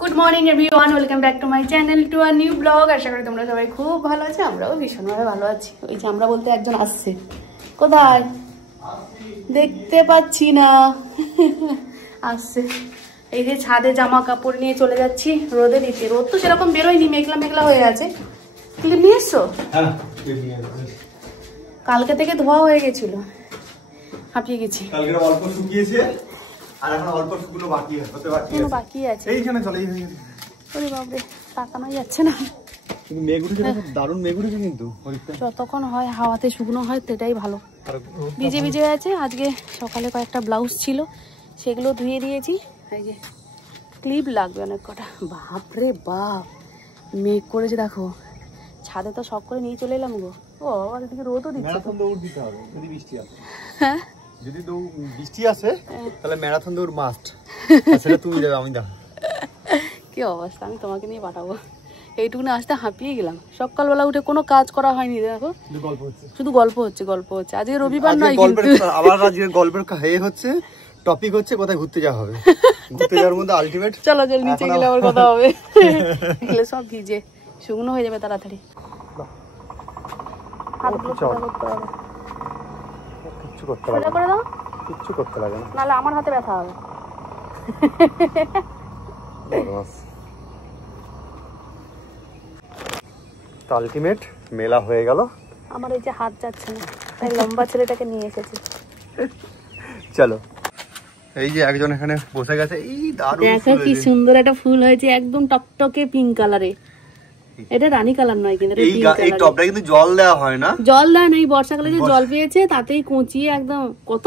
Good morning everyone, welcome back to my channel to a new blog. আশা করি তোমরা সবাই খুব ভালো আছো, আমরাও ভীষণভাবে ভালো আছি। ওই যে আমরা বলতে একজন আসছে, কোথায় দেখতে পাচ্ছি না, আসছে। এই যে ছাদে জামা কাপড় নিয়ে চলে যাচ্ছি রোদে দিতে। রোদ তো সেরকম বেরোয়নি, মেঘলা মেঘলা হয়ে আছে। ক্লিপ নিয়ে এসছো? কালকে থেকে ধোয়া হয়ে গেছিল, হাঁপিয়ে গেছি। কালকে অল্প শুকিয়েছে আর এখন অল্প শুকনো বাকি আছে। এইখানে চলে ওরে বাপরে, তাকানো যাচ্ছে না। কিন্তু মেঘ উঠেছে, দারুণ মেঘ উঠেছে। কিন্তু যতক্ষণ হয় হাওয়াতে শুকনো হয় সেটাই ভালো। ভিজে ভিজে আছে। আজকে সকালে কয়েকটা ব্লাউজ ছিল, সেগুলো ধুয়ে দিয়েছি। এই যে ক্লিপ লাগবে অনেক কটা। বাপরে বাপ, মেঘ করেছে দেখো। ছাদে তো শখ করে নিয়ে চলে এলাম গো। ও আর এদিকে রোদও দিচ্ছে। ম্যারাথন দৌড় দিতে হবে যদি বৃষ্টি আসে। হ্যাঁ, যদি বৃষ্টি আসে তাহলে ম্যারাথন দৌড় মাস্ট। সেটা তুমি যাবে, আমি দাও। কি অবস্থা, আমি তোমাকে নিয়ে পাঠাবো। এইটুকুনি আসতে হাঁপিয়ে গেলাম। সকালবেলা উঠে কোনো কাজ করা হয়নি, দেখো শুধু গল্প হচ্ছে। আজকে রবিবার নয় কিন্তু। আবার আজকে গল্পের হচ্ছে, টপিক হচ্ছে কোথায় ঘুরতে যাওয়া হবে। ঘুরতে যাওয়ার মধ্যে আলটিমেট চলো নিচে গেলে আবার কথা হবে। এগুলো সব ভিজে শুকনো হয়ে যাবে তাড়াতাড়ি। কিচ্ছু করতে লাগে না, নাহলে আমার হাতে ব্যথা হবে। আলটিমেট মেলা হয়ে গেল। আমার এই যে হাত যাচ্ছে না, তাই লম্বা ছেলেটাকে নিয়ে এসেছি। চলো, এই যে একজন এখানে বসে গেছে। এই দারুণ, দেখো কি সুন্দর একটা ফুল হয়েছে, একদম টকটকে পিঙ্ক কালারে। এটা রানী কালার নয় কিন্তু, এই টবটা কিন্তু জল দেওয়া হয় না। জল দেওয়া নেই, বর্ষাকালে যে জল পেয়েছে তাতেই কুঁচিয়ে একদম কত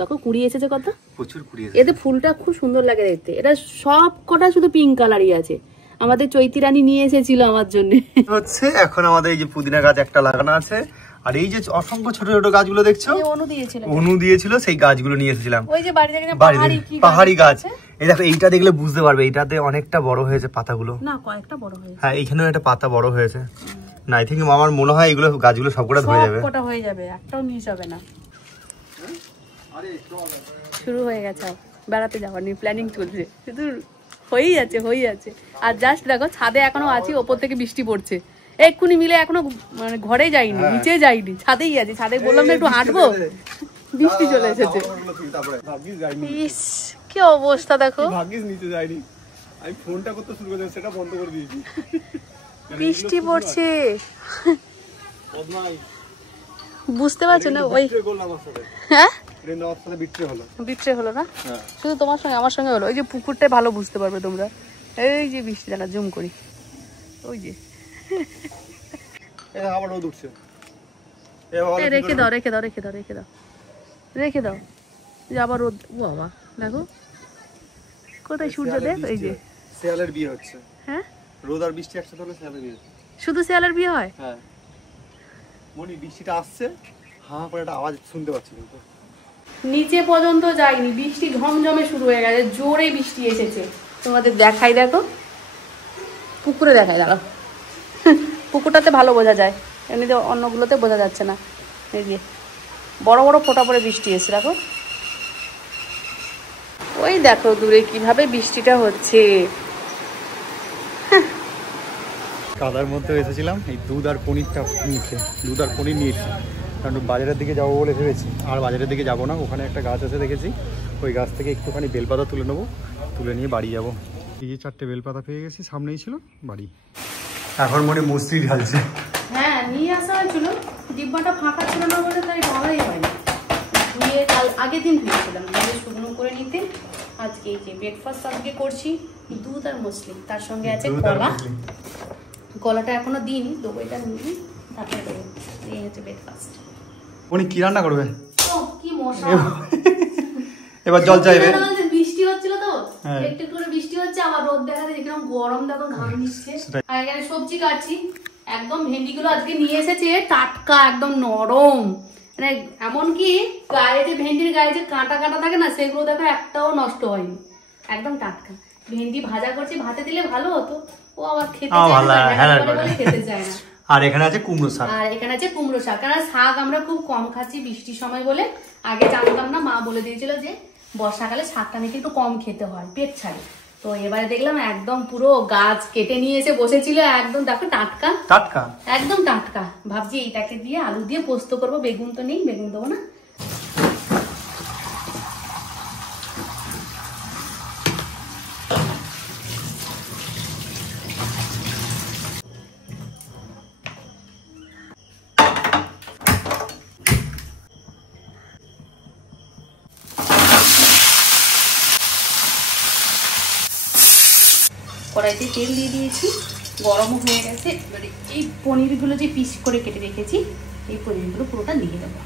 দেখো কুড়ি এসেছে, কত প্রচুর কুড়ি এসেছে। এতে ফুলটা খুব সুন্দর লাগে দেখতে। এটা সব কটা শুধু পিঙ্ক কালারই আছে। আমাদের চৈতি রানী নিয়ে এসেছিল আমার জন্য। হচ্ছে এখন আমাদের এই যে পুদিনা গাছ একটা লাগানো আছে, আর এই যে অসংখ্য ছোট ছোট গাছগুলো দেখছো, অনু দিয়েছিল, সেই গাছগুলো নিয়ে এসেছিলাম। ওই যে পাহাড়ি গাছ। এই দেখো, এইটা দেখলে বুঝতে পারবে, এইটাতে অনেকটা বড় হয়েছে পাতাগুলো। না, কয়েকটা বড় হয়েছে। হ্যাঁ, এইখানেও একটা পাতা বড় হয়েছে। না, আই থিঙ্ক আমার মনে হয় এগুলো গাছগুলো সবকটা ধরে যাবে। সবকটা হয়ে যাবে, একটাও মিস হবে না। শুরু হয়ে গেছে বেড়াতে যাওয়ার নিয়ে প্ল্যানিং চলছে, শুধু হয়েই যাচ্ছে। আর জাস্ট দেখো, ছাদে এখনো আছি, ওপর থেকে বৃষ্টি পড়ছে। এক্ষুনি মিলে এখনো মানে ঘরে যাইনি, নিচে যাইনি, ছাদেই আছি। ছাদে বললাম না একটু হাঁটবো, বৃষ্টি চলে এসেছে। ইস, কি অবস্থা দেখো। ভাগ্যিস নিচে যাইনি, আমি ফোনটা করতে শুরু করেছি, সেটা বন্ধ করে দিয়েছি। বৃষ্টি পড়ছে, বুঝতে পারছো না? ওই হ্যাঁ, বিট্রে হলো না, শুধু তোমার সঙ্গে আমার সঙ্গে হলো। ওই যে পুকুরটা ভালো বুঝতে পারবে তোমরা। এই যে বৃষ্টি জানা জুম করি, ওই যে আবার রোদ উঠছে। রেখে দাও যে আবার রোদ। বাবা দেখো কোথায় সূর্য, দেখ এই যে শেয়ালের বিয়ে হচ্ছে। হ্যাঁ, রোদ আর বৃষ্টি একসাথে হলে শেয়ালের বিয়ে। শুধু শেয়ালের বিয়ে হয়? হ্যাঁ মনি, বৃষ্টিটা আসছে, হ্যাঁ করে একটা আওয়াজ শুনতে পাচ্ছি, কিন্তু নিচে পর্যন্ত যায়নি, বৃষ্টি ঝমঝমে শুরু হয়ে গেছে, জোরে বৃষ্টি এসেছে। তোমাদের দেখাই, দেখো পুকুরে দেখাই, দাঁড়াও। পুকুরটাতে ভালো বোঝা যায়, এমনিতে অন্যগুলোতে বোঝা যাচ্ছে না। এই যে বড় বড় ফোঁটা পড়ে বৃষ্টি এসে, দেখো ওই দেখো দূরে কিভাবে বৃষ্টিটা হচ্ছে। কাদার মধ্যে এসেছিলাম এই দুধ আর পনিরটা নিতে। দুধ আর পনির নিয়েছি, কারণ বাজারের দিকে যাবো বলে ভেবেছি। আর বাজারের দিকে যাবো না, ওখানে একটা গাছ আছে দেখেছি, ওই গাছ থেকে একটুখানি বেলপাতা তুলে নেবো, তুলে নিয়ে বাড়ি যাবো। এই যে 4টে বেলপাতা পেয়ে গেছি, সামনেই ছিল বাড়ি। এখন মনে মুসরি ঢালছে। হ্যাঁ, নিয়ে আসা হয়েছিল, ডিব্বাটা ফাঁকা ছিল না বলে তাই ঢালাই হয়নি। ধুয়ে কাল আগের দিন ধুয়েছিলাম, শুকনো করে নিতে। আজকে এই যে ব্রেকফাস্ট আজকে করছি দুধ আর মুসলি, তার সঙ্গে আছে কলা। কলাটা এখনো দিইনি, দেবো, এটা নিই তারপরে দেবো। এই হচ্ছে ব্রেকফাস্ট। উনি কি রান্না করবে? কি মশা, এবার জল চাইবে। বৃষ্টি হচ্ছিল তো, একটু করে বৃষ্টি হচ্ছে, আবার রোদ দেখা যায়, কিরকম গরম দেখো, ঘাম দিচ্ছে। আর এখানে সবজি কাটছি, একদম ভেন্ডিগুলো আজকে নিয়ে এসেছে টাটকা, একদম নরম। মানে এমনকি গায়ে যে ভেন্ডির গায়ে যে কাঁটা কাঁটা থাকে না, সেগুলো দেখো একটাও নষ্ট হয়নি, একদম টাটকা। ভেন্ডি ভাজা করছি, ভাতে দিলে ভালো হতো, ও আবার খেতে চায় না। আর এখানে আছে কুমড়ো শাক। কারণ শাক আমরা খুব কম খাচ্ছি বৃষ্টির সময় বলে। আগে জানতাম না, মা বলে দিয়েছিল যে বর্ষাকালে শাকটা নাকি একটু কম খেতে হয়, পেট ছাড়ে। তো এবারে দেখলাম একদম পুরো গাছ কেটে নিয়ে এসে বসেছিল, একদম দেখো টাটকা টাটকা, একদম টাটকা। ভাবছি এইটাকে দিয়ে আলু দিয়ে পোস্ত করবো, বেগুন তো নেই, বেগুন দেবো না। কড়াইতে তেল দিয়ে দিয়েছি, গরমও হয়ে গেছে। এবারে এই পনিরগুলো যে পিস করে কেটে রেখেছি, এই পনিরগুলো পুরোটা দিয়ে দেবো।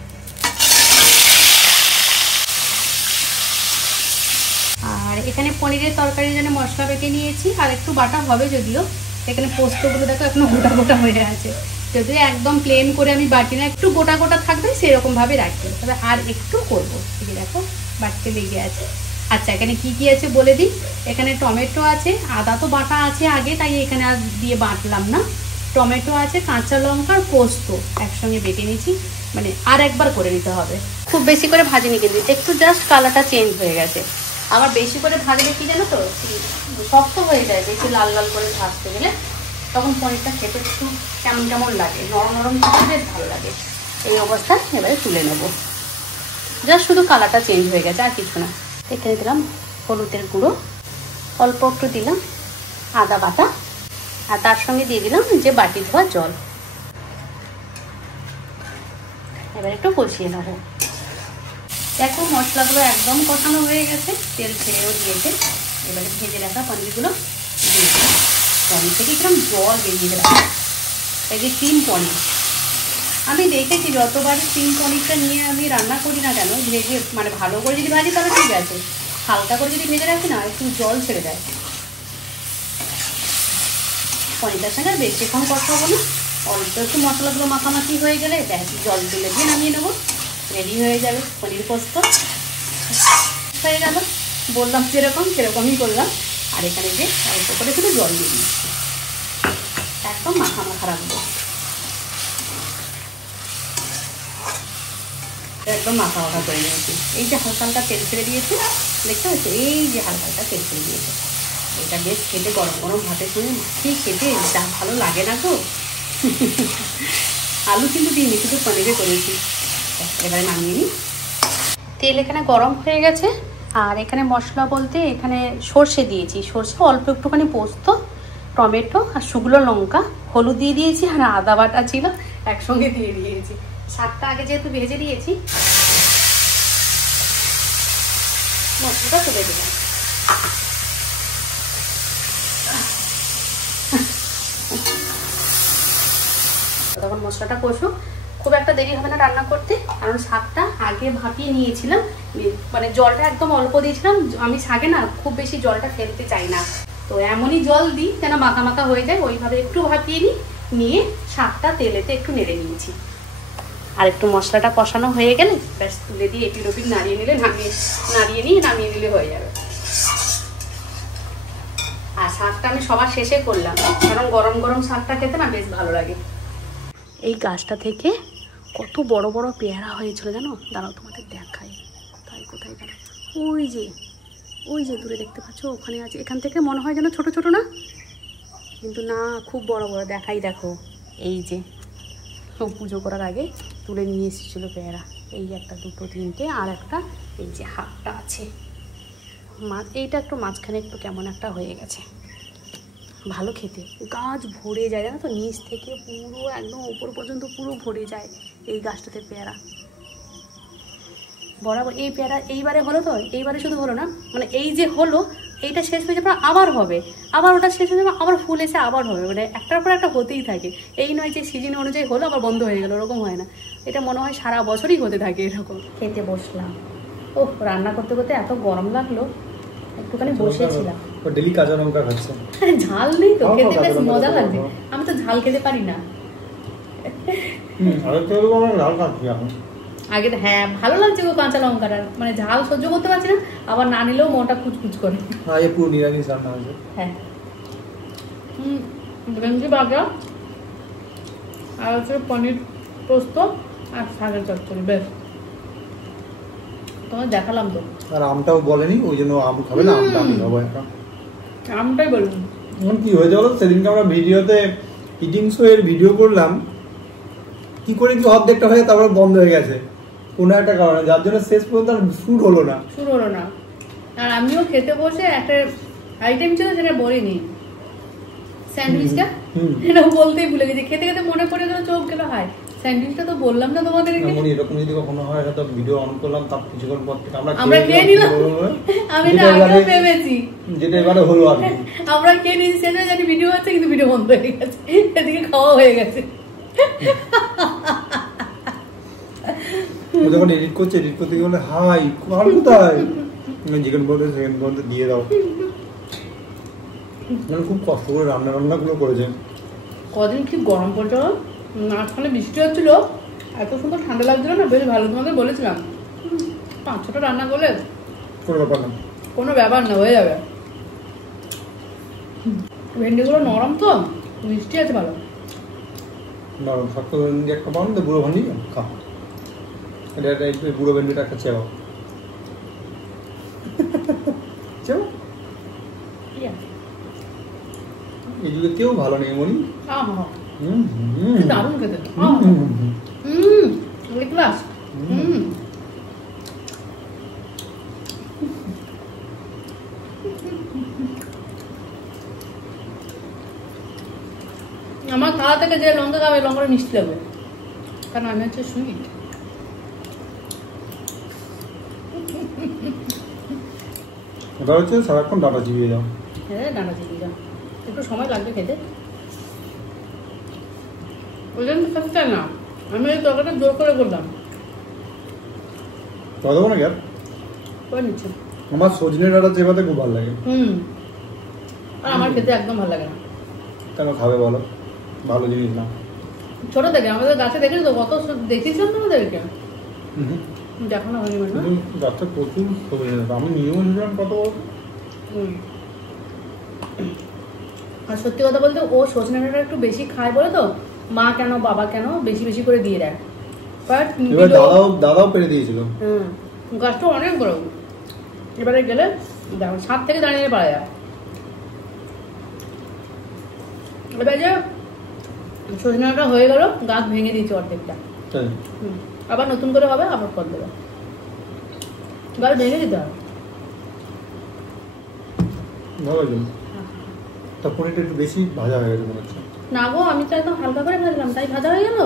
আর এখানে পনিরের তরকারির জন্য মশলা বেটে নিয়েছি, আর একটু বাটা হবে যদিও। এখানে পোস্তগুলো দেখো এখনো গোটা গোটা হয়ে আছে, যদিও একদম প্লেন করে আমি বাটি না, একটু গোটা গোটা থাকবে সেরকম ভাবে রাখবো। তবে আর একটু করবো, দেখো বাটতে লেগে আছে। আচ্ছা, এখানে কি কি আছে বলে দিই। এখানে টমেটো আছে, আদা তো বাটা আছে আগে, তাই এখানে আর দিয়ে বাটলাম না। টমেটো আছে, কাঁচা লঙ্কা আর পোস্ত একসঙ্গে বেটে নিয়েছি, মানে আর একবার করে নিতে হবে। খুব বেশি করে ভাজিনি কিন্তু, একটু জাস্ট কালারটা চেঞ্জ হয়ে গেছে। আবার বেশি করে ভাজলে কি জানো তো, শক্ত হয়ে যায় বেশি লাল লাল করে ভাজতে গেলে, তখন পনিরটা খেতে একটু কেমন কেমন লাগে, নরম নরম থাকলে বেশ ভালো লাগে। এই অবস্থায় এবারে তুলে নেবো, জাস্ট শুধু কালারটা চেঞ্জ হয়ে গেছে, আর কিছু না। এখানে দিলাম হলুদের গুঁড়ো, অল্প একটু দিলাম আদা বাটা, আর তার সঙ্গে দিয়ে দিলাম যে বাটি ধোয়া জল। এবার একটু কষিয়ে নেব। দেখো মশলাগুলো একদম কষানো হয়ে গেছে, তেল ছেড়েও দিয়েছে। এবারে ভেজে রাখা পনিরগুলো দিয়ে দিলাম। পনির থেকে কিরকম জল বেরিয়ে গেল। এই যে স্টিম পনির, আমি দেখেছি যতবার স্টিম পনিরটা নিয়ে আমি রান্না করি না কেন, ভেজে মানে ভালো করে যদি ভাজি তাহলে ঠিক আছে, হালকা করে যদি ভেজে রাখি না একটু জল ছেড়ে দেয়। পনিরটার সঙ্গে আর বেশিক্ষণ কষাবো না, অল্প একটু মশলাগুলো মাখামাখি হয়ে গেলে ব্যাস জল তুলে দিয়ে নামিয়ে নেবো, রেডি হয়ে যাবে পনির পোস্ত। হয়ে গেল, বললাম যেরকম সেরকমই করলাম। আর এখানে যে অল্প করে শুধু জল দিয়ে দিচ্ছি, একদম মাখা মাখা রাখবো, একদম মাখা মাখা করে নিয়েছি। এই যে হালকা হালকা তেল ছেড়ে দিয়েছি, দেখতে পাচ্ছি এই যে হালকা হালকা তেল ছেড়ে দিয়েছে। এটা বেশ খেতে গরম গরম ভাতের সঙ্গে ঠিক খেতে যা ভালো লাগে না তো। আলু কিন্তু দিইনি, শুধু পনিরে করেছি। এবারে নামিয়ে নিই। তেল এখানে গরম হয়ে গেছে, আর এখানে মশলা বলতে এখানে সর্ষে দিয়েছি, সর্ষে অল্প একটুখানি পোস্ত, টমেটো আর শুকনো লঙ্কা, হলুদ দিয়ে দিয়েছি, আর আদা বাটা ছিল একসঙ্গে দিয়ে দিয়েছি। শাকটা আগে যেহেতু ভেজে দিয়েছি, মশলাটা তুলে দিলাম। তখন মশলাটা কষো, খুব একটা দেরি হবে না রান্না করতে, কারণ শাকটা আগে ভাপিয়ে নিয়েছিলাম, মানে জলটা একদম অল্প দিয়েছিলাম। আমি শাকে না খুব বেশি জলটা ফেলতে চাই না, তো এমনই জল দিই যেন মাখা মাখা হয়ে যায়, ওইভাবে একটু ভাপিয়ে নিয়ে শাকটা তেলেতে একটু নেড়ে নিয়েছি। আর একটু মশলাটা কষানো হয়ে গেলে ব্যাস তুলে দিয়ে এপিট ওপিট নাড়িয়ে নিলে, নামিয়ে নিলে হয়ে যাবে। আর শাকটা আমি সবার শেষে করলাম, কারণ গরম গরম শাকটা খেতে না বেশ ভালো লাগে। এই গাছটা থেকে কত বড় বড় পেয়ারা হয়েছিল জানো, দাঁড়াও তোমাদের দেখাই। তাই কোথায় গেল? ওই যে দূরে দেখতে পাচ্ছ, ওখানে আছে। এখান থেকে মনে হয় যেন ছোট ছোট না, কিন্তু না, খুব বড় বড়। দেখাই, দেখো এই যে পুজো করার আগে তুলে নিয়ে এসেছিলো পেয়ারা। এই একটা, দুটো, তিনটে, আর একটা এই যে হাতটা আছে। এইটা একটু মাঝখানে একটু কেমন একটা হয়ে গেছে, ভালো খেতে। গাছ ভরে যায় জানো তো, নিচ থেকে পুরো একদম উপর পর্যন্ত পুরো ভরে যায় এই গাছটাতে পেয়ারা বরাবর। এই পেয়ারা এইবারে হলো তো, এইবারে শুধু হলো না, মানে এই যে হলো, এইটা শেষ হয়ে যাবে আবার হবে, আবার ওটা শেষ হয়ে যাবে, আবার ফুল এসে আবার হবে, মানে একটার পর একটা হতেই থাকে। এই নয় যে সিজন অনুযায়ী হলো আবার বন্ধ হয়ে গেল, ওরকম হয় না। এটা মনে হয় সারা বছরই হতে থাকে এরকম। খেতে বসলাম, ও রান্না করতে করতে এত গরম লাগলো, একটুখানি বসেছিলাম। ডেলি কাঁচা লঙ্কা খাচ্ছে, ঝাল নেই তো, খেতে বেশ মজা লাগছে। আমি তো ঝাল খেতে পারি না। আগে হ্যাঁ ভালো লাগছে গো কাঁচা লঙ্কাটা, মানে ঝাল সহ্য করতে পারছি না, আবার না নিলেও মনটা কুচকুচ করে। পুরো নিরামিষ রান্না হয়েছে। হ্যাঁ, ভেন্ডি ভাজা আর হচ্ছে পনির পোস্ত আর শাকের চচ্চড়ি, বেশ তোমার দেখালাম তো। আর আমটাও বলেনি, ওই জন্য আম খাবে না, আমটা আমি খাবো একটা। আমটাই বলুন কি হয়েছে বলো, সেদিনকে আমরা ভিডিওতে ইটিং শো এর ভিডিও করলাম, কি করে কি অর্ধেকটা হয়ে তারপর বন্ধ হয়ে গেছে কোনো একটা কারণে, যার জন্য শেষ পর্যন্ত আর শুট হলো না। আর আমিও খেতে বসে একটা আইটেম ছিল যেটা বলিনি, স্যান্ডউইচটা, এটা বলতেই ভুলে গেছি। খেতে খেতে মনে পড়ে গেল, চোখ গেল হাই স্যান্ডউইচটা তো বললাম না তোমাদের। এরকম যদি কখনো হয় হয়তো ভিডিও অন করলাম, তার কিছুক্ষণ পর থেকে আমরা খেয়ে নিলাম। আমি এটা আগেও ভেবেছি, যেটা এবারে হলো আর কি। আমরা খেয়ে নিয়েছি, সেটা জানি ভিডিও হচ্ছে, কিন্তু ভিডিও বন্ধ হয়ে গেছে, এদিকে খাওয়া হয়ে গেছে। ও যখন এডিট করতে গেলে হাই আর কোথায় চিকেন বলতে সেকেন্ড বলতে দিয়ে দাও। মানে খুব কষ্ট করে রান্না গুলো করেছে। কদিন কি গরম পড়ছে, মাঝখানে বৃষ্টি হচ্ছিল, এত সুন্দর ঠান্ডা লাগছিল না, বেশ ভালো। তোমাদের বলেছিলাম 5-6টা রান্না করলে কোনো ব্যাপার না, হয়ে যাবে। ভেন্ডিগুলো নরম তো, মিষ্টি আছে ভালো। নরম শক্ত ভেন্ডি একটা পান তো, বুড়ো ভেন্ডি খা, এটা বুড়ো ভেন্ডিটা একটা চেও এই যুগে কেউ ভালো নেই মনি। দারুণ খেতে, ক্লাস। আমার খাওয়া থেকে যে লঙ্কা খাবে, লঙ্কাটা মিষ্টি লাগবে, কারণ আমি হচ্ছে সুইট। ওটা হচ্ছে সারাক্ষণ ডাটা চিবিয়ে যাও। হ্যাঁ, ডাটা চিবিয়ে যাও, একটু সময় লাগবে খেতে। ওই জন্য খেতে চাই না, আমি ওই তরকারিটা জোর করে করলাম। দেবো না গ্যাপ করে নিচ্ছি। আমার সজনে ডাটা চেবাতে খুব ভালো লাগে। আর আমার খেতে একদম ভালো লাগে না। কেন খাবে বলো, ভালো জিনিস না। ছোট থেকে আমাদের গাছে দেখেছি তো, কত দেখেছিলাম তোমাদেরকে, দেখানো হয়নি মানে গাছে প্রচুর সজনে ডাটা, আমি নিয়েও নিলাম কত। আর সত্যি কথা বলতে, ও সজনে ডাঁটা একটু বেশি খায় বলে তো, মা কেন বাবা কেন বেশি বেশি করে দিয়ে দেয়। দাদাও পেরে দিয়েছিল। গাছটা অনেক বড়, এবারে গেলে দেখো ছাদ থেকে দাঁড়িয়ে পারা যায়। এবার যে সজনে ডাঁটা হয়ে গেল, গাছ ভেঙে দিয়েছে অর্ধেকটা, আবার নতুন করে হবে, আবার ফল দেবে, গাছ ভেঙে দিতে হবে। পনিরটা একটু বেশি ভাজা হয়ে গেছে মনে হচ্ছে। না গো, আমি তো একদম হালকা করে ভাজলাম, তাই ভাজা হয়ে গেল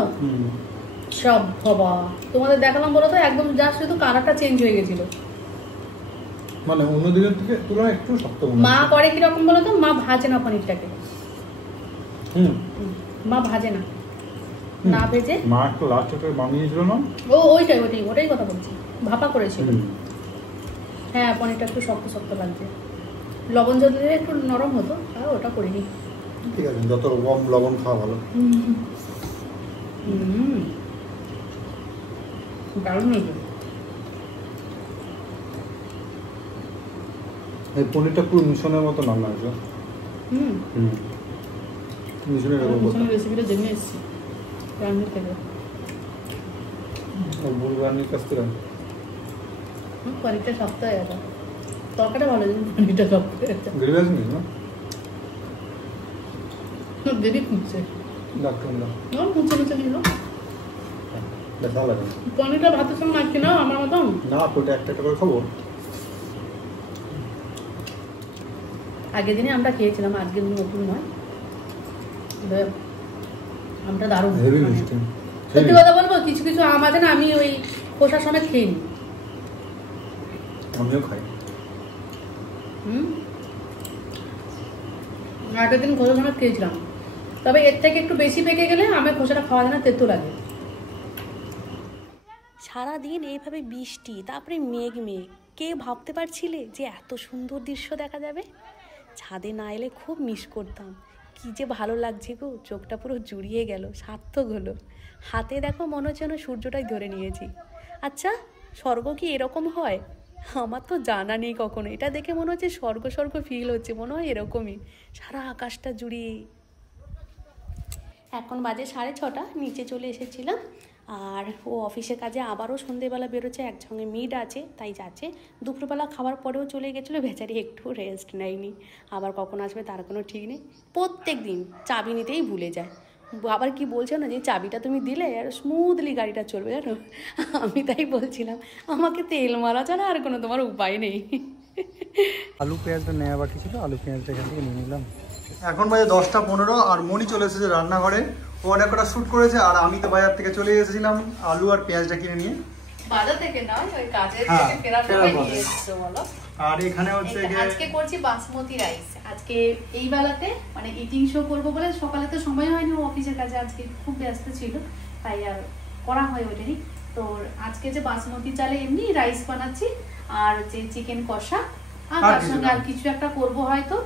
সব। বাবা তোমাদের দেখালাম বলো তো, একদম জাস্ট শুধু কালারটা চেঞ্জ হয়ে গেছিল। মানে অন্য দিনের থেকে তুলনায় একটু শক্ত মনে মা করে কি রকম বলো তো, মা ভাজে না পনিরটাকে। মা ভাজে না, না ভেজে মা একটু লাস্টে বানিয়েছিল না, ওটাই কথা বলছি, ভাপা করেছিল। হ্যাঁ, পনিরটা একটু শক্ত শক্ত লাগছে, লবণ যদি দিলে একটু নরম হতো, আর ওটা করিনি। ঠিক আছে, যত কম লবণ খাওয়া ভালো। দারুণ হয়েছে। এই পনিরটা পুরো মিশনের মতো রান্না হয়েছে। মিশনের রেসিপিটা জেনে এসেছি রান্নার থেকে, বুলবানির কাছ থেকে। পনিরটা শক্ত হয়ে গেছে, তরকারিটা ভালো, পনিরটা শক্ত হয়ে গেছে। গ্রেভি আছে না? গ্রেভি খুঁজছে, খুঁজছে নিল। পনিরটা ভাতের সঙ্গে মাখছি না আমার মতন না, ওটা একটা একটা করে খাবো। আগের দিনে আমরা খেয়েছিলাম, আজকের দিন নতুন নয়, আমটা দারুণ। সত্যি কথা বলবো, কিছু কিছু আম আছে না, আমি ওই খোসার সময় খেয়ে নি। আমিও খাই। আগের দিন খোসার সময় খেয়েছিলাম, তবে এর থেকে একটু বেশি পেকে গেলে আমের খোসাটা খাওয়া যায় না, তেতো লাগে। সারাদিন এইভাবে বৃষ্টি, তারপরে মেঘ, কে ভাবতে পারছিলে যে এত সুন্দর দৃশ্য দেখা যাবে? ছাদে না এলে খুব মিস করতাম। কি যে ভালো লাগছে গো, চোখটা পুরো জুড়িয়ে গেল, সার্থক হলো। হাতে দেখো মনে হচ্ছে যেন সূর্যটাই ধরে নিয়েছি। আচ্ছা, স্বর্গ কি এরকম হয়? আমার তো জানা নেই কখনো, এটা দেখে মনে হচ্ছে স্বর্গ স্বর্গ ফিল হচ্ছে, মনে হয় এরকমই সারা আকাশটা জুড়িয়ে। এখন বাজে 6:30, নিচে চলে এসেছিলাম। আর ও অফিসের কাজে আবারও সন্ধেবেলা বেরোচ্ছে, একসঙ্গে মিট আছে তাই যাচ্ছে। দুপুরবেলা খাওয়ার পরেও চলে গেছিলো, বেচারি একটু রেস্ট নেয়নি, আবার কখন আসবে তার কোনো ঠিক নেই। প্রত্যেক দিন চাবি নিতেই ভুলে যায়। আবার কি বলছো না যে চাবিটা তুমি দিলে আর স্মুথলি গাড়িটা চলবে, জানো। আমি তাই বলছিলাম আমাকে তেল মারা ছাড়া আর কোনো তোমার উপায় নেই। আলু পেঁয়াজটা নেওয়া বাকি ছিল, আলু পেঁয়াজটা এখান থেকে নিয়ে নিলাম। এখন বাজে 10:15 আর মনি চলে এসেছে রান্নাঘরে। ও অনেক কটা শ্যুট করেছে আর আমি তো বাজার থেকে চলে এসেছিলাম আলু আর পেঁয়াজটা কিনে নিয়ে। বাজার থেকে না, ওই কাজের থেকে ফেরার পরে নিয়ে এসেছো বলো। আর এখানে হচ্ছে আজকে করছি বাসমতি রাইস। আজকে এই বেলাতে মানে ইটিং শো করবো বলে সকালে তো সময় হয়নি, ও অফিসের কাজে আজকে খুব ব্যস্ত ছিল তাই আর করা হয় ওঠেনি। তো আজকে যে বাসমতি চালে এমনি রাইস বানাচ্ছি আর যে চিকেন কষা আর তার সঙ্গে আর কিছু একটা করবো হয়তো।